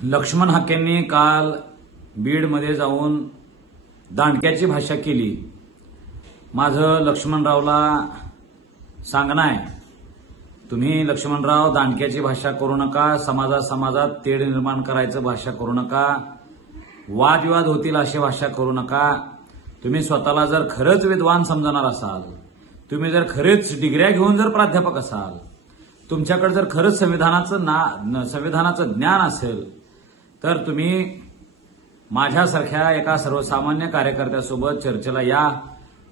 लक्ष्मण हाकेंनी काल बीडमध्ये जाऊन दांडक्याची भाषा केली। माझं लक्ष्मणरावला सांगणं आहे, तुम्ही लक्ष्मणराव दांडक्याची भाषा करू नका, समाजात तेढ निर्माण करायचं भाषा करू नका, वादविवाद होतील अशी भाषा करू नका। तुम्ही स्वतःला जर खरंच विद्वान समजणार असाल, तुम्ही जर खरेच डिग्र्या घेऊन जर प्राध्यापक असाल, तुमच्याकडे जर खरंच संविधानाचं ज्ञान असेल, तर तुम्ही माझ्यासारख्या एका सर्वसामान्य कार्यकर्त्यासोबत चर्चेला या।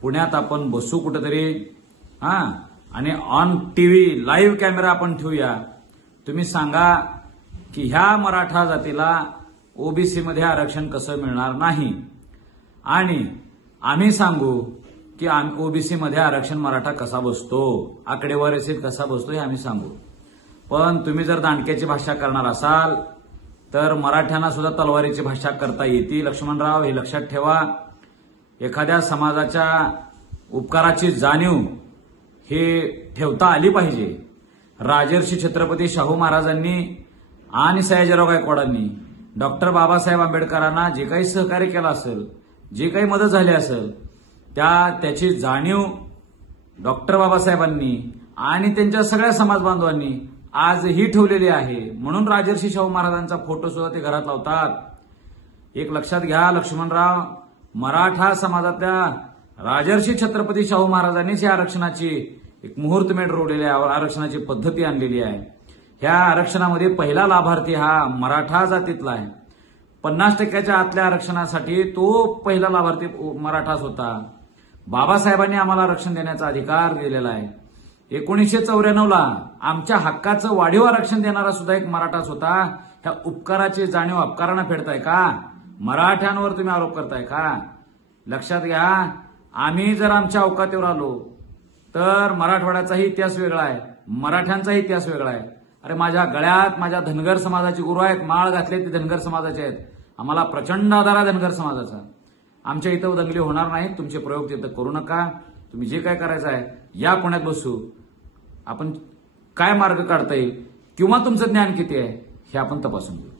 पुण्यात आपण बसू कुठेतरी आणि ऑन टीव्ही लाईव्ह कॅमेरा आपण ठेवूया। तुम्ही सांगा की ह्या मराठा जातीला ओबीसी मध्ये आरक्षण कसं मिळणार नाही, आणि आम्ही सांगू की ओबीसी मध्ये आरक्षण मराठा कसा बसतो, आकडेवारीसहित कसा बसतो हे आम्ही सांगू। पण तुम्ही जर दांडक्याची भाषा करणार असाल तर मराठ्यांना सुद्धा तलवारीची भाषा करता येते। लक्ष्मणराव, हे लक्षात ठेवा। एखाद्या समाजाच्या उपकाराची जाणीव हे ठेवता आली पाहिजे। राजर्षी छत्रपती शाहू महाराजांनी आणि सयाजीराव गायकवाडांनी डॉक्टर बाबासाहेब आंबेडकरांना जे काही सहकार्य केलं असेल, जे काही मदत झाली असेल, त्याची जाणीव डॉक्टर बाबासाहेबांनी आणि त्यांच्या सगळ्या समाज बांधवांनी आजही ठेवलेली आहे। म्हणून राजर्षी शाहू महाराजांचा फोटो सुद्धा ते घरात लावतात। एक लक्षात घ्या लक्ष्मणराव, मराठा समाजातल्या राजर्षी छत्रपती शाहू महाराजांनीच या आरक्षणाची एक मुहूर्तमेढ रोवलेली आहे, आरक्षणाची पद्धती आणलेली आहे। ह्या आरक्षणामध्ये पहिला लाभार्थी हा मराठा जातीतला आहे। 50% आतल्या आरक्षणासाठी तो पहिला लाभार्थी मराठाच होता। बाबासाहेबांनी आम्हाला आरक्षण देण्याचा अधिकार दिलेला आहे। 1994ला आमच्या हक्काचं वाढीव आरक्षण देणारा सुद्धा एक मराठाच होता। ह्या उपकाराची जाणीव अपकारानं फेडताय का? मराठ्यांवर तुम्ही आरोप करताय का? लक्षात घ्या, आम्ही जर आमच्या अवकातीवर आलो तर मराठवाड्याचाही इतिहास वेगळा आहे, मराठ्यांचाही इतिहास वेगळा आहे। अरे माझ्या गळ्यात माझ्या धनगर समाजाची गुरु आहेत, माळ घातले ते धनगर समाजाचे आहेत। आम्हाला प्रचंड आधार आहे धनगर समाजाचा। आमच्या इथं दंगली होणार नाहीत, तुमचे प्रयोग तिथं करू नका। तुम्ही जे काय करायचं आहे या पुण्यात बसू, आपण काय मार्ग काढता येईल किंवा तुमचं ज्ञान किती आहे हे आपण तपासून घेऊ।